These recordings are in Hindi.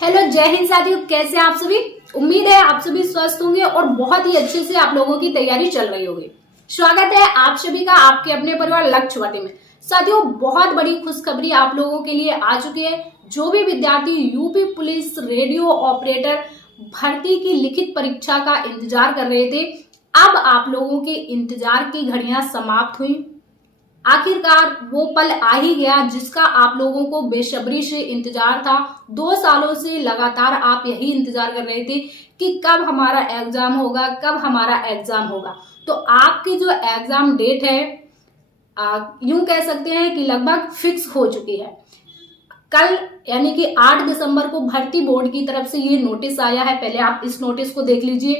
हेलो, जय हिंद साथियों। कैसे हैं आप सभी। उम्मीद है आप सभी स्वस्थ होंगे और बहुत ही अच्छे से आप लोगों की तैयारी चल रही होगी। स्वागत है आप सभी का आपके अपने परिवार लक्ष्य वाटी में। साथियों, बहुत बड़ी खुशखबरी आप लोगों के लिए आ चुकी है। जो भी विद्यार्थी यूपी पुलिस रेडियो ऑपरेटर भर्ती की लिखित परीक्षा का इंतजार कर रहे थे, अब आप लोगों के इंतजार की घड़ियां समाप्त हुई। आखिरकार वो पल आ ही गया जिसका आप लोगों को बेसब्री से इंतजार था। 2 सालों से लगातार आप यही इंतजार कर रहे थे कि कब हमारा एग्जाम होगा, कब हमारा एग्जाम होगा। तो आपकी जो एग्जाम डेट है, यूं कह सकते हैं कि लगभग फिक्स हो चुकी है। कल यानी कि 8 दिसंबर को भर्ती बोर्ड की तरफ से ये नोटिस आया है। पहले आप इस नोटिस को देख लीजिए।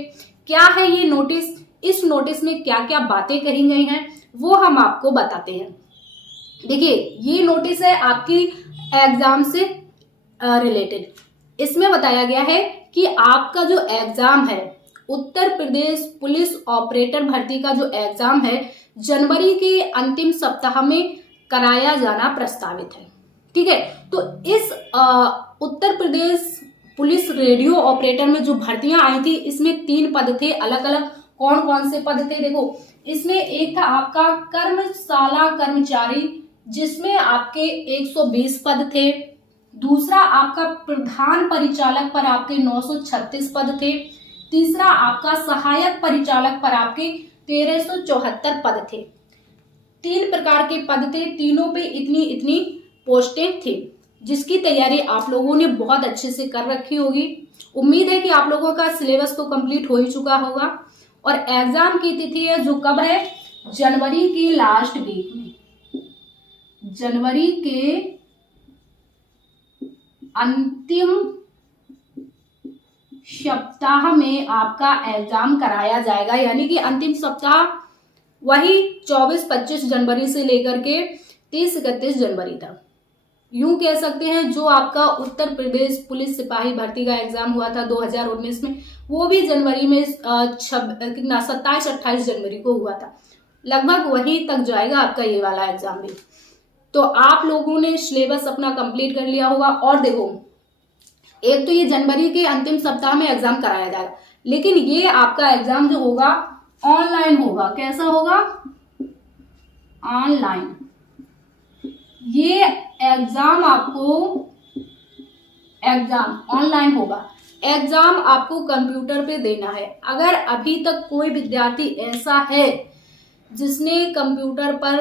क्या है ये नोटिस, इस नोटिस में क्या क्या बातें कही गई हैं वो हम आपको बताते हैं। देखिए, ये नोटिस है आपकी एग्जाम से रिलेटेड। इसमें बताया गया है कि आपका जो एग्जाम है, उत्तर प्रदेश पुलिस ऑपरेटर भर्ती का जो एग्जाम है, जनवरी के अंतिम सप्ताह में कराया जाना प्रस्तावित है। ठीक है, तो इस Uttar Pradesh police radio operator में जो भर्तियां आई थी, इसमें 3 पद थे। अलग अलग कौन कौन से पद थे, देखो। इसमें एक था आपका कर्मशाला कर्मचारी, जिसमें आपके 120 पद थे। दूसरा आपका प्रधान परिचालक पर आपके 936 पद थे। तीसरा आपका सहायक परिचालक पर आपके 1374 पद थे। 3 प्रकार के पद थे, तीनों पे इतनी इतनी पोस्टें थी, जिसकी तैयारी आप लोगों ने बहुत अच्छे से कर रखी होगी। उम्मीद है कि आप लोगों का सिलेबस तो कंप्लीट हो ही चुका होगा। और एग्जाम की तिथि है जो कब है, जनवरी के लास्ट वीक में, जनवरी के अंतिम सप्ताह में आपका एग्जाम कराया जाएगा। यानी कि अंतिम सप्ताह वही 24-25 जनवरी से लेकर के 30-31 जनवरी तक। यूं कह सकते हैं जो आपका उत्तर प्रदेश पुलिस सिपाही भर्ती का एग्जाम हुआ था 2019 में, वो भी जनवरी में 27-28 जनवरी को हुआ था। लगभग वहीं तक जाएगा आपका ये वाला एग्जाम भी। तो आप लोगों ने सिलेबस अपना कंप्लीट कर लिया होगा। और देखो, एक तो ये जनवरी के अंतिम सप्ताह में एग्जाम कराया जाएगा, लेकिन ये आपका एग्जाम जो होगा ऑनलाइन होगा। कैसा होगा, ऑनलाइन। ये एग्जाम ऑनलाइन होगा। एग्जाम आपको कंप्यूटर पे देना है। अगर अभी तक कोई विद्यार्थी ऐसा है जिसने कंप्यूटर पर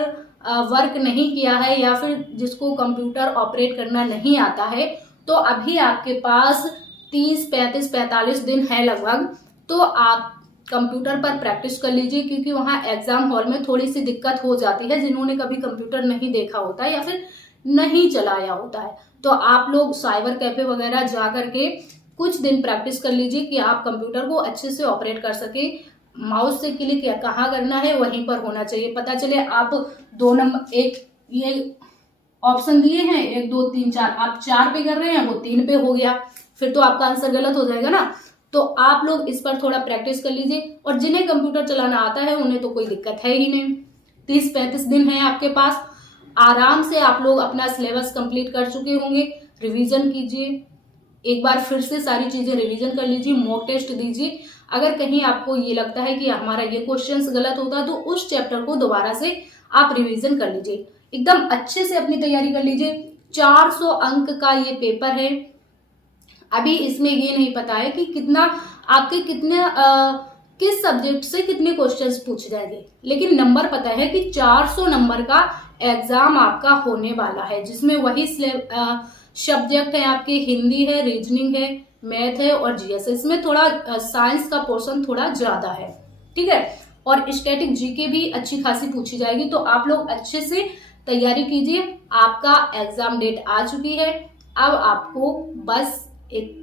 वर्क नहीं किया है या फिर जिसको कंप्यूटर ऑपरेट करना नहीं आता है, तो अभी आपके पास 30, 35, 45 दिन है लगभग। तो आप कंप्यूटर पर प्रैक्टिस कर लीजिए, क्योंकि वहां एग्जाम हॉल में थोड़ी सी दिक्कत हो जाती है जिन्होंने कभी कंप्यूटर नहीं देखा होता है या फिर नहीं चलाया होता है। तो आप लोग साइबर कैफे वगैरह जा करके कुछ दिन प्रैक्टिस कर लीजिए कि आप कंप्यूटर को अच्छे से ऑपरेट कर सके। माउस से क्लिक कहाँ करना है वहीं पर होना चाहिए। पता चले आप 2 नंबर, एक ये ऑप्शन दिए हैं 1, 2, 3, 4, आप 4 पे कर रहे हैं, वो 3 पे हो गया, फिर तो आपका आंसर गलत हो जाएगा ना। तो आप लोग इस पर थोड़ा प्रैक्टिस कर लीजिए। और जिन्हें कंप्यूटर चलाना आता है उन्हें तो कोई दिक्कत है ही नहीं। 30-35 दिन है आपके पास, आराम से आप लोग अपना सिलेबस कंप्लीट कर चुके होंगे। रिवीजन कीजिए, एक बार फिर से सारी चीजें रिवीजन कर लीजिए, मॉक टेस्ट दीजिए। अगर कहीं आपको ये लगता है कि हमारा ये क्वेश्चंस गलत होता है, तो उस चैप्टर को दोबारा से आप रिवीजन कर लीजिए। एकदम अच्छे से अपनी तैयारी कर लीजिए। 400 अंक का ये पेपर है। अभी इसमें ये नहीं पता है कि आपके किस सब्जेक्ट से कितने क्वेश्चंस पूछ जाएंगे, लेकिन नंबर पता है कि 400 नंबर का एग्जाम आपका होने वाला है, जिसमें वही सब्जेक्ट है आपके, हिंदी है, रीजनिंग है, मैथ है और जीएस। इसमें थोड़ा साइंस का पोर्शन थोड़ा ज्यादा है। ठीक है, और स्टैटिक जीके भी अच्छी खासी पूछी जाएगी। तो आप लोग अच्छे से तैयारी कीजिए। आपका एग्जाम डेट आ चुकी है। अब आपको बस एक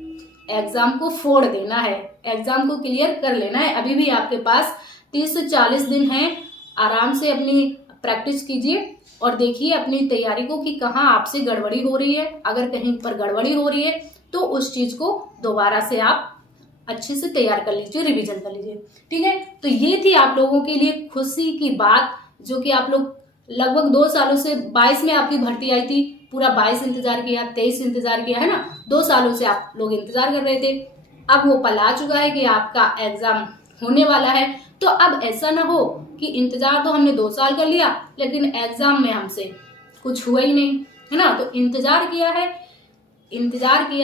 एग्जाम को फोड़ देना है, एग्जाम को क्लियर कर लेना है। अभी भी आपके पास 30 से 40 दिन है। आराम से अपनी प्रैक्टिस कीजिए और देखिए अपनी तैयारी को कि कहाँ आपसे गड़बड़ी हो रही है। अगर कहीं पर गड़बड़ी हो रही है तो उस चीज को दोबारा से आप अच्छे से तैयार कर लीजिए, रिवीजन कर लीजिए। ठीक है, तो ये थी आप लोगों के लिए खुशी की बात, जो कि आप लोग लगभग 2 सालों से 22 में आपकी भर्ती आई थी, पूरा 22 इंतजार किया, 23 इंतजार किया, है ना। 2 सालों से आप लोग इंतजार कर रहे थे। अब वो पल आ चुका है कि आपका एग्जाम होने वाला है। तो अब ऐसा ना हो कि इंतजार तो हमने 2 साल कर लिया लेकिन एग्जाम में हमसे कुछ हुआ ही नहीं, है ना। तो इंतजार किया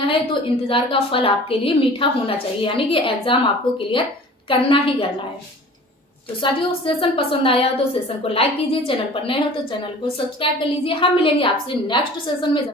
है तो इंतजार का फल आपके लिए मीठा होना चाहिए, यानी कि एग्जाम आपको क्लियर करना ही करना है। तो साथियों, सेशन पसंद आया हो तो सेशन को लाइक कीजिए, चैनल पर नए हो तो चैनल को सब्सक्राइब कर लीजिए। हम मिलेंगे आपसे नेक्स्ट सेशन में।